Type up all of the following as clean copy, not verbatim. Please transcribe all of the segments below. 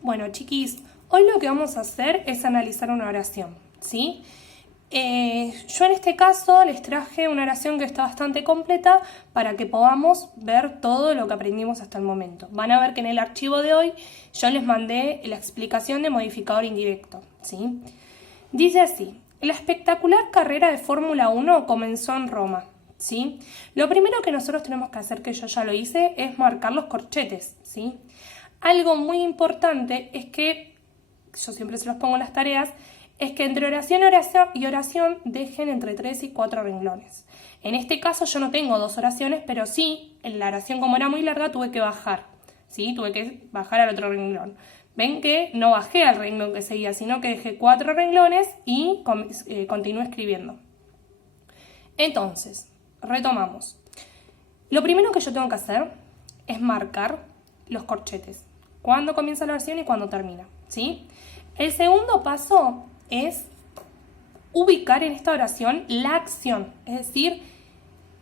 Bueno, chiquis, hoy lo que vamos a hacer es analizar una oración, ¿sí? Yo en este caso les traje una oración que está bastante completa para que podamos ver todo lo que aprendimos hasta el momento. Van a ver que en el archivo de hoy yo les mandé la explicación de modificador indirecto, ¿sí? Dice así: la espectacular carrera de Fórmula 1 comenzó en Roma, ¿sí? Lo primero que nosotros tenemos que hacer, que yo ya lo hice, es marcar los corchetes, ¿sí? Algo muy importante es que, yo siempre se los pongo en las tareas, es que entre oración y oración dejen entre 3 y 4 renglones. En este caso yo no tengo 2 oraciones, pero sí, en la oración como era muy larga tuve que bajar, ¿sí? Tuve que bajar al otro renglón. Ven que no bajé al renglón que seguía, sino que dejé 4 renglones y continué escribiendo. Entonces, retomamos. Lo primero que yo tengo que hacer es marcar los corchetes. Cuándo comienza la oración y cuándo termina, ¿sí? El segundo paso es ubicar en esta oración la acción, es decir,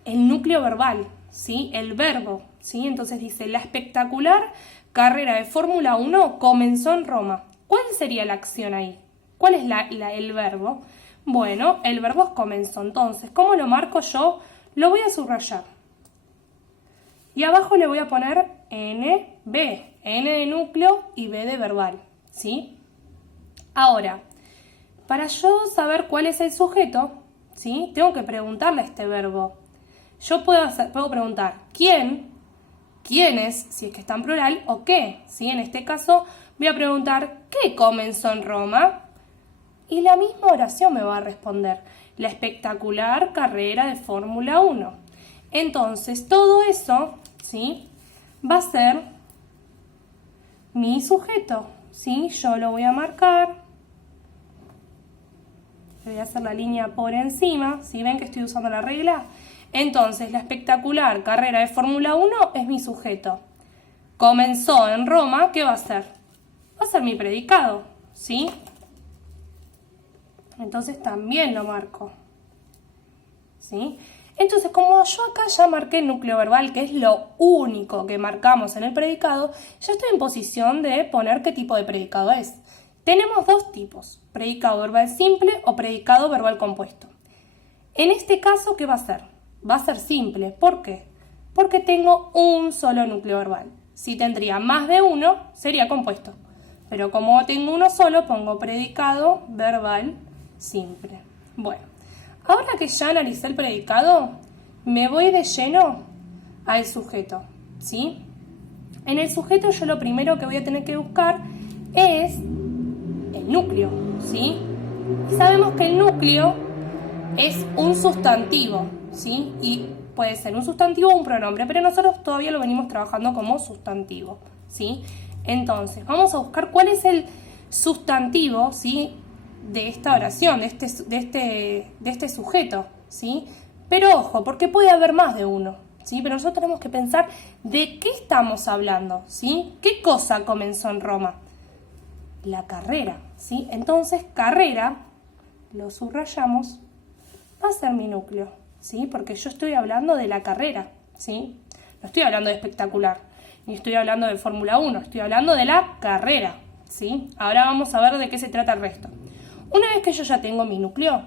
el núcleo verbal, ¿sí? El verbo, ¿sí? Entonces dice: la espectacular carrera de Fórmula 1 comenzó en Roma. ¿Cuál sería la acción ahí? ¿Cuál es el verbo? Bueno, el verbo es comenzó. Entonces, ¿cómo lo marco yo? Lo voy a subrayar. Y abajo le voy a poner NB, N de núcleo y B de verbal, ¿sí? Ahora, para yo saber cuál es el sujeto, ¿sí? Tengo que preguntarle a este verbo. Yo puedo preguntar quién, quiénes, si es que está en plural, o qué, ¿sí? En este caso voy a preguntar ¿qué comenzó en Roma? Y la misma oración me va a responder: la espectacular carrera de Fórmula 1. Entonces, todo eso, ¿sí? Va a ser mi sujeto, ¿sí? Yo lo voy a marcar. Voy a hacer la línea por encima, ¿sí? ¿Ven que estoy usando la regla? Entonces, la espectacular carrera de Fórmula 1 es mi sujeto. Comenzó en Roma, ¿qué va a ser? Va a ser mi predicado, ¿sí? Entonces también lo marco, ¿sí? Entonces, como yo acá ya marqué el núcleo verbal, que es lo único que marcamos en el predicado, ya estoy en posición de poner qué tipo de predicado es. Tenemos dos tipos: predicado verbal simple o predicado verbal compuesto. En este caso, ¿qué va a ser? Va a ser simple. ¿Por qué? Porque tengo un solo núcleo verbal. Si tendría más de uno, sería compuesto. Pero como tengo uno solo, pongo predicado verbal simple. Bueno, ahora que ya analicé el predicado, me voy de lleno al sujeto, ¿sí? En el sujeto yo lo primero que voy a tener que buscar es el núcleo, ¿sí? Y sabemos que el núcleo es un sustantivo, ¿sí? Y puede ser un sustantivo o un pronombre, pero nosotros todavía lo venimos trabajando como sustantivo, ¿sí? Entonces, vamos a buscar cuál es el sustantivo, ¿sí?, de esta oración, de este sujeto, ¿sí? Pero ojo, porque puede haber más de uno, ¿sí? Pero nosotros tenemos que pensar de qué estamos hablando, ¿sí? ¿Qué cosa comenzó en Roma? La carrera, ¿sí? Entonces, carrera, lo subrayamos, va a ser mi núcleo, ¿sí? Porque yo estoy hablando de la carrera, ¿sí? No estoy hablando de espectacular, ni estoy hablando de Fórmula 1, estoy hablando de la carrera, ¿sí? Ahora vamos a ver de qué se trata el resto. Una vez que yo ya tengo mi núcleo,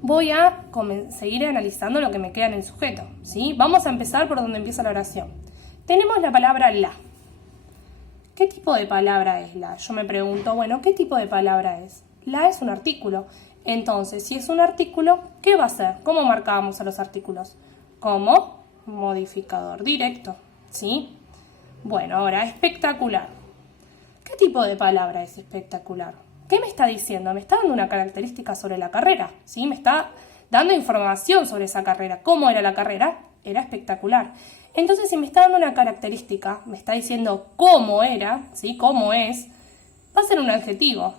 voy a seguir analizando lo que me queda en el sujeto, ¿sí? Vamos a empezar por donde empieza la oración. Tenemos la palabra la. ¿Qué tipo de palabra es la? Yo me pregunto, bueno, ¿qué tipo de palabra es? La es un artículo. Entonces, si es un artículo, ¿qué va a ser? ¿Cómo marcábamos a los artículos? Como modificador directo, ¿sí? Bueno, ahora, espectacular. ¿Qué tipo de palabra es espectacular? ¿Qué me está diciendo? Me está dando una característica sobre la carrera, ¿sí? Me está dando información sobre esa carrera. ¿Cómo era la carrera? Era espectacular. Entonces, si me está dando una característica, me está diciendo cómo era, ¿sí? Cómo es, va a ser un adjetivo.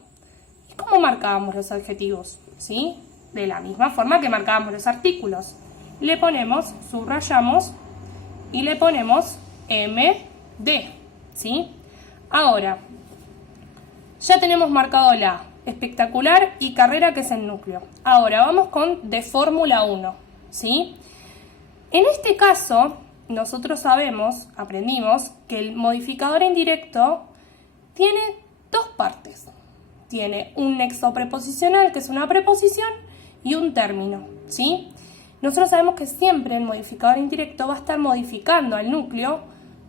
¿Y cómo marcábamos los adjetivos? ¿Sí? De la misma forma que marcábamos los artículos. Le ponemos, subrayamos y le ponemos MD, ¿sí? Ahora, ya tenemos marcado la espectacular y carrera, que es el núcleo. Ahora vamos con de Fórmula 1, ¿sí? En este caso, nosotros aprendimos que el modificador indirecto tiene dos partes. Tiene un nexo preposicional, que es una preposición, y un término, ¿sí? Nosotros sabemos que siempre el modificador indirecto va a estar modificando al núcleo,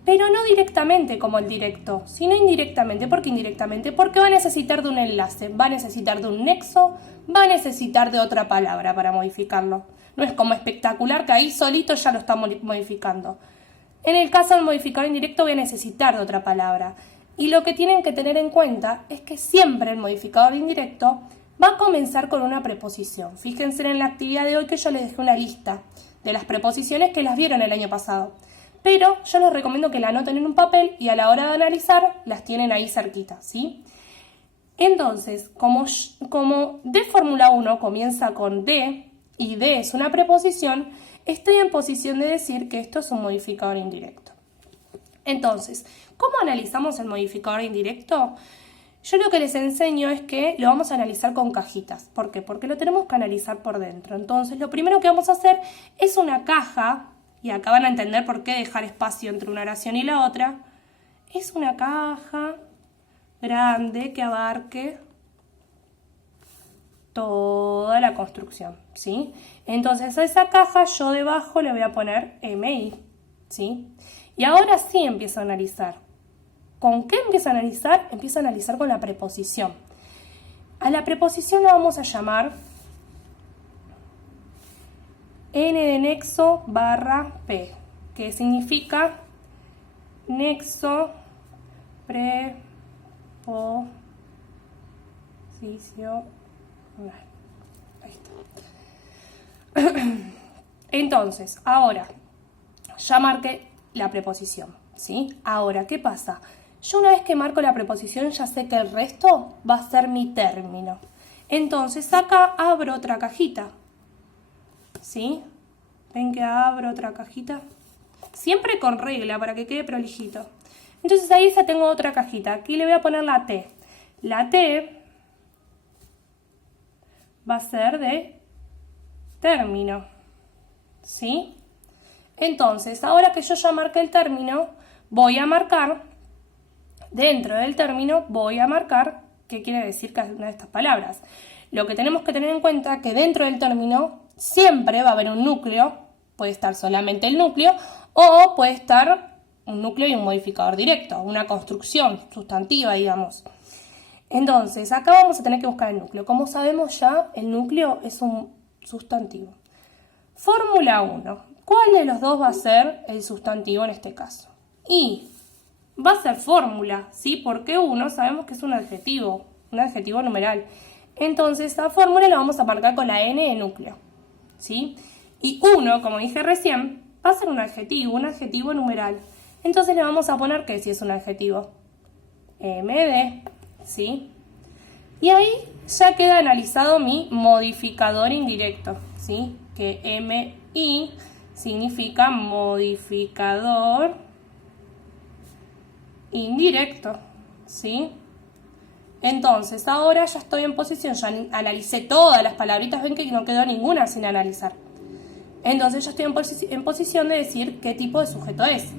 pero no directamente como el directo, sino indirectamente. ¿Por qué indirectamente? Porque va a necesitar de un enlace, va a necesitar de un nexo, va a necesitar de otra palabra para modificarlo. No es como espectacular que ahí solito ya lo está modificando. En el caso del modificador indirecto voy a necesitar de otra palabra. Y lo que tienen que tener en cuenta es que siempre el modificador indirecto va a comenzar con una preposición. Fíjense en la actividad de hoy que yo les dejé una lista de las preposiciones que las vieron el año pasado. Pero yo les recomiendo que la anoten en un papel y a la hora de analizar las tienen ahí cerquita, ¿sí? Entonces, como de Fórmula 1 comienza con D y D es una preposición, estoy en posición de decir que esto es un modificador indirecto. Entonces, ¿cómo analizamos el modificador indirecto? Yo lo que les enseño es que lo vamos a analizar con cajitas. ¿Por qué? Porque lo tenemos que analizar por dentro. Entonces, lo primero que vamos a hacer es una caja, y acá van a entender por qué dejar espacio entre una oración y la otra. Es una caja grande que abarque toda la construcción, ¿sí? Entonces, a esa caja yo debajo le voy a poner MI, ¿sí? Y ahora sí empiezo a analizar. ¿Con qué empiezo a analizar? Empiezo a analizar con la preposición. A la preposición la vamos a llamar N de nexo barra P, que significa nexo preposicional. Ahí está. Entonces, ahora ya marqué la preposición, ¿sí? Ahora, ¿qué pasa? Yo una vez que marco la preposición ya sé que el resto va a ser mi término. Entonces acá abro otra cajita, ¿sí? ¿Ven que abro otra cajita? Siempre con regla para que quede prolijito. Entonces ahí ya tengo otra cajita. Aquí le voy a poner la T. La T va a ser de término, ¿sí? Entonces, ahora que yo ya marqué el término, voy a marcar, dentro del término, voy a marcar qué quiere decir cada una de estas palabras. Lo que tenemos que tener en cuenta es que dentro del término siempre va a haber un núcleo, puede estar solamente el núcleo, o puede estar un núcleo y un modificador directo, una construcción sustantiva, digamos. Entonces, acá vamos a tener que buscar el núcleo. Como sabemos ya, el núcleo es un sustantivo. Fórmula 1. ¿Cuál de los dos va a ser el sustantivo en este caso? Y va a ser fórmula, ¿sí? Porque uno sabemos que es un adjetivo numeral. Entonces, esta fórmula la vamos a marcar con la N de núcleo, ¿sí? Y uno, como dije recién, va a ser un adjetivo numeral. Entonces le vamos a poner que si es un adjetivo, MD, ¿sí? Y ahí ya queda analizado mi modificador indirecto, ¿sí? Que MI significa modificador indirecto, ¿sí? Entonces, ahora ya estoy en posición, ya analicé todas las palabritas, ven que no quedó ninguna sin analizar. Entonces, ya estoy en posición de decir qué tipo de sujeto es.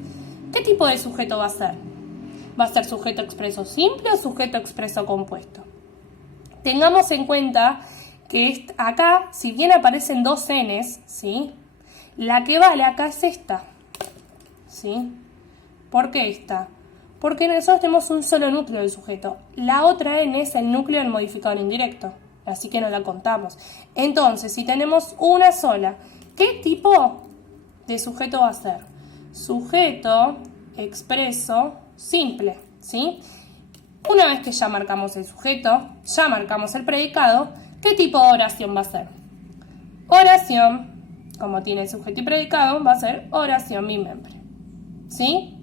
¿Qué tipo de sujeto va a ser? ¿Va a ser sujeto expreso simple o sujeto expreso compuesto? Tengamos en cuenta que acá, si bien aparecen dos N's, ¿sí? La que vale acá es esta, ¿sí? ¿Por qué esta? Porque nosotros tenemos un solo núcleo del sujeto. La otra N es el núcleo del modificador indirecto, así que no la contamos. Entonces, si tenemos una sola, ¿qué tipo de sujeto va a ser? Sujeto expreso simple, ¿sí? Una vez que ya marcamos el sujeto, ya marcamos el predicado, ¿qué tipo de oración va a ser? Oración, como tiene sujeto y predicado, va a ser oración bimestre, ¿sí?